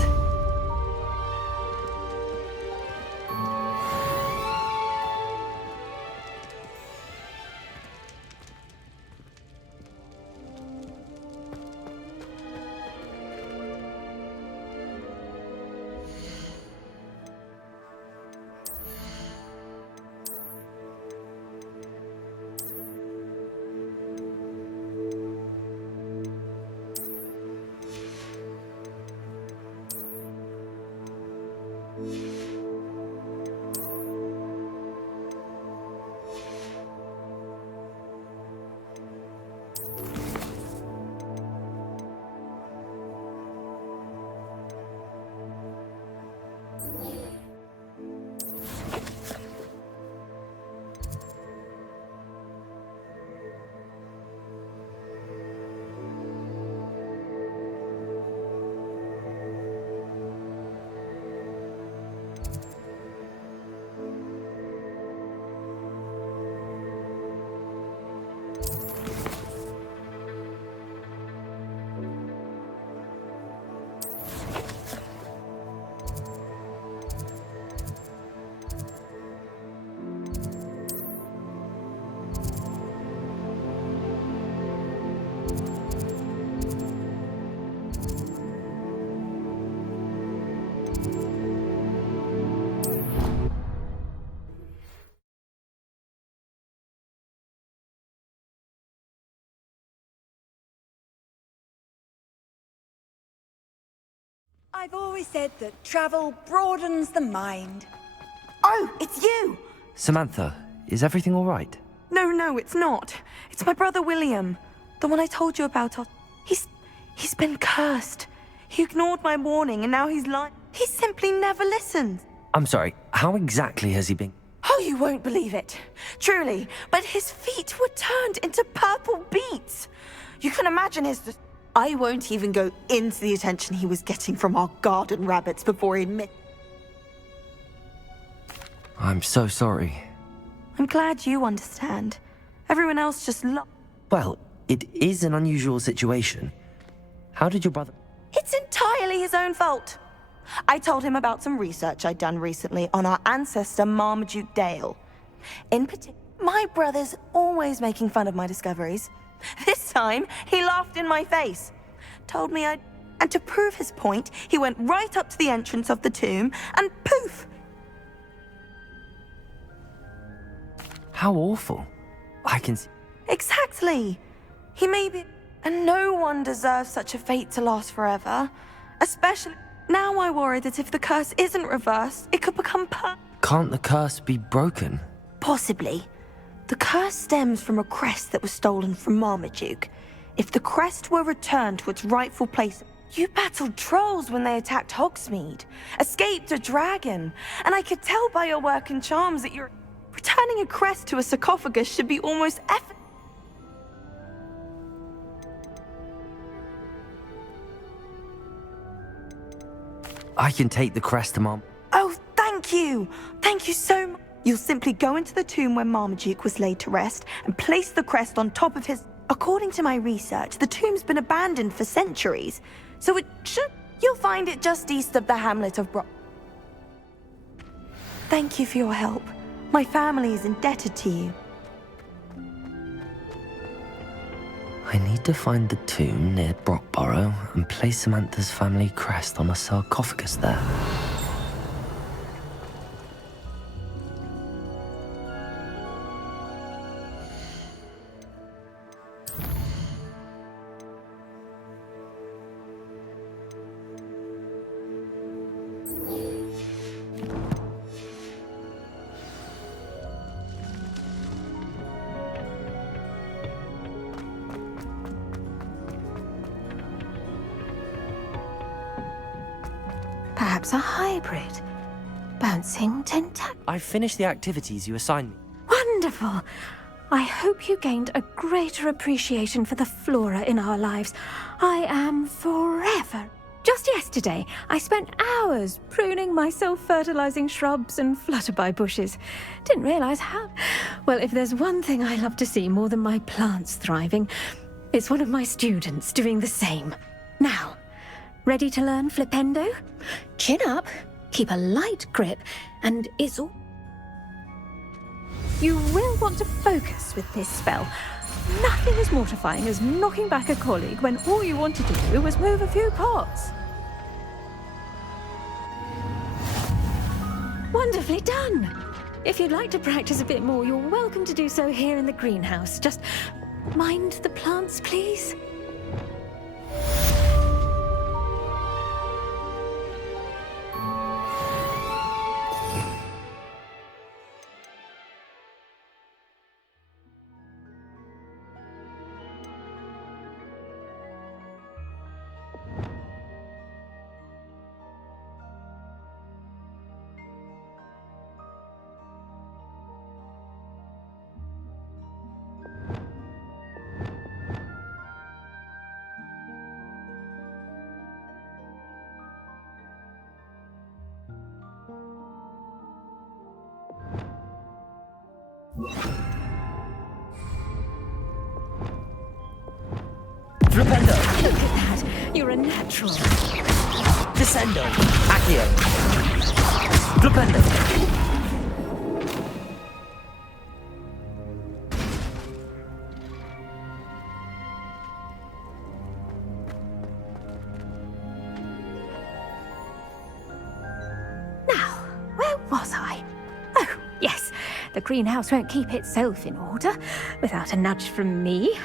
I've always said that travel broadens the mind. Oh, it's you! Samantha, is everything all right? No, it's not. It's my brother William. The one I told you about. He's been cursed. He ignored my warning and now he's lying. He simply never listened. I'm sorry, how exactly has he been? Oh, you won't believe it. Truly. But his feet were turned into purple beets. You can imagine his... I won't even go into the attention he was getting from our garden rabbits before he admit... I'm so sorry. I'm glad you understand. Everyone else just Well, it is an unusual situation. How did your brother... It's entirely his own fault. I told him about some research I'd done recently on our ancestor Marmaduke Dale. In particular, my brother's always making fun of my discoveries. This time, he laughed in my face. Told me I'd... And to prove his point, he went right up to the entrance of the tomb and poof! How awful. I can see... Exactly. He may be... And no one deserves such a fate to last forever. Especially... Now I worry that if the curse isn't reversed, it could become Can't the curse be broken? Possibly. The curse stems from a crest that was stolen from Marmaduke. If the crest were returned to its rightful place... You battled trolls when they attacked Hogsmeade, escaped a dragon, and I could tell by your work and charms that you're... Returning a crest to a sarcophagus should be almost I can take the crest to Mom. Oh, thank you! Thank you so much! You'll simply go into the tomb where Marmaduke was laid to rest and place the crest on top of his... According to my research, the tomb's been abandoned for centuries, so it should... You'll find it just east of the hamlet of Thank you for your help. My family is indebted to you. I need to find the tomb near Brockborough and place Samantha's family crest on a sarcophagus there. Perhaps a hybrid. Bouncing tentac. I've finished the activities you assigned me. Wonderful! I hope you gained a greater appreciation for the flora in our lives. I am forever. Just yesterday, I spent hours pruning my self-fertilizing shrubs and flutterby bushes. Didn't realize how... Well, if there's one thing I love to see more than my plants thriving, it's one of my students doing the same. Now, ready to learn Flipendo? Chin up, keep a light grip, and it's all... You will want to focus with this spell. Nothing as mortifying as knocking back a colleague when all you wanted to do was move a few pots. Wonderfully done! If you'd like to practice a bit more, you're welcome to do so here in the greenhouse. Just mind the plants, please. Flipendo! Look at that! You're a natural. Descendo! Accio! Flipendo! Now, where was I? Oh, yes. The greenhouse won't keep itself in order without a nudge from me.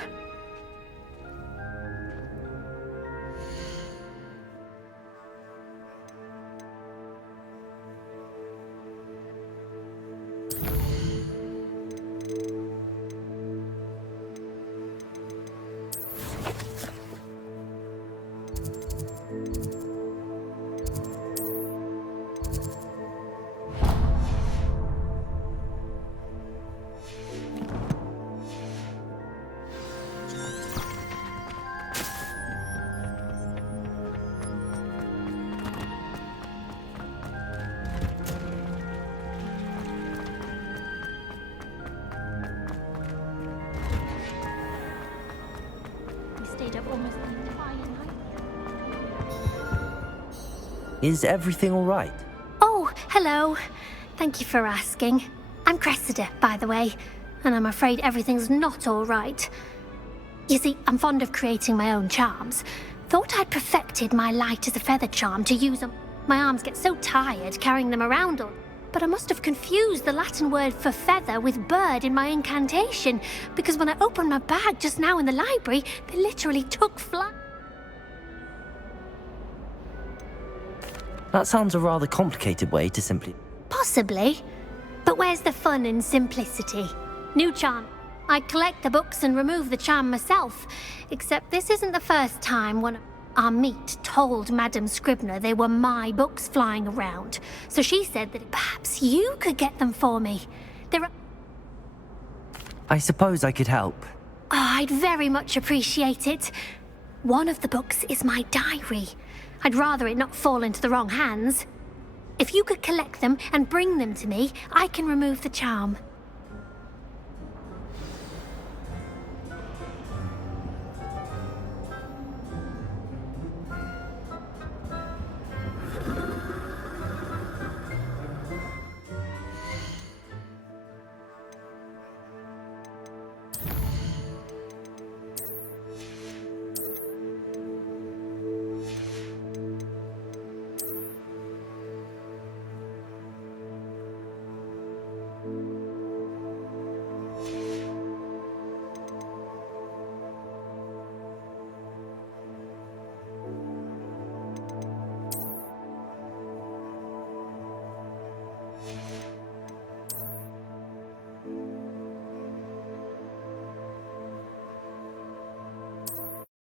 Is everything all right? Oh, hello. Thank you for asking. I'm Cressida, by the way, and I'm afraid everything's not all right. You see, I'm fond of creating my own charms. Thought I'd perfected my light as a feather charm to use them. My arms get so tired carrying them around all. But I must have confused the Latin word for feather with bird in my incantation, because when I opened my bag just now in the library, they literally took flight. That sounds a rather complicated way to simply... Possibly. But where's the fun in simplicity? New charm. I collect the books and remove the charm myself. Except this isn't the first time one of our meet told Madame Scribner they were my books flying around. So she said that perhaps you could get them for me. There are... I suppose I could help. Oh, I'd very much appreciate it. One of the books is my diary. I'd rather it not fall into the wrong hands. If you could collect them and bring them to me, I can remove the charm.